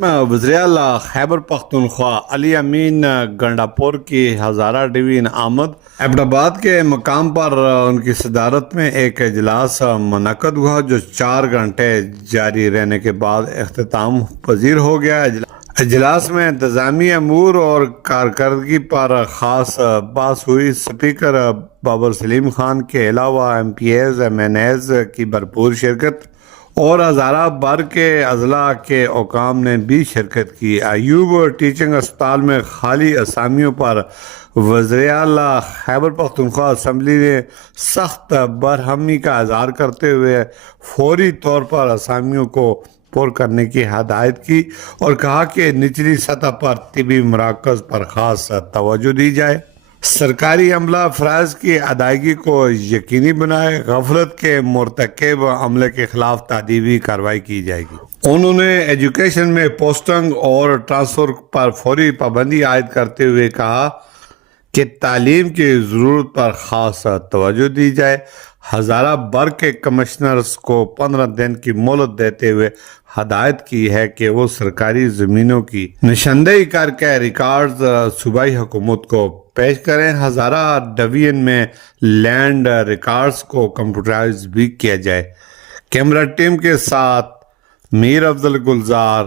وزیراعلیٰ خیبر پختونخوا علی امین گنڈاپور کی ہزارہ ڈویژن آمد ایبٹ آباد کے مقام پر ان کی صدارت میں ایک اجلاس منعقد ہوا جو 4 گھنٹے جاری رہنے کے بعد اختتام پذیر ہو گیا۔ اجلاس میں انتظامی امور اور کارکردگی پر خاص بحث ہوئی۔ اسپیکر بابر سلیم خان کے علاوہ M P As M N As کی بھرپور شرکت اور ہزارہ بھر کے اضلاع کے حکام نے بھی شرکت کی۔ ایوب ٹیچنگ اسپتال میں خالی اسامیوں پر وزیراعلیٰ خیبر پختونخوا اسمبلی نے سخت برہمی کا اظہار کرتے ہوئے فوری طور پر اسامیوں کو پر کرنے کی ہدایت کی اور کہا کہ نچلی سطح پر طبی مراکز پر خاص توجہ دی جائے، سرکاری عملہ فرائض کی ادائیگی کو یقینی بنائے، غفلت کے مرتکب عملے کے خلاف تادیبی کارروائی کی جائے گی۔ انہوں نے ایجوکیشن میں پوسٹنگ اور ٹرانسفر پر فوری پابندی عائد کرتے ہوئے کہا کہ تعلیم کی ضرورت پر خاص توجہ دی جائے۔ ہزارہ بھر کے کمشنرز کو 15 دن کی مہلت دیتے ہوئے ہدایت کی ہے کہ وہ سرکاری زمینوں کی نشاندہی کر کے ریکارڈز صوبائی حکومت کو پیش کریں۔ ہزارہ ڈویژن میں لینڈ ریکارڈز کو کمپیوٹرائز بھی کیا جائے۔ کیمرہ ٹیم کے ساتھ میر افضل گلزار،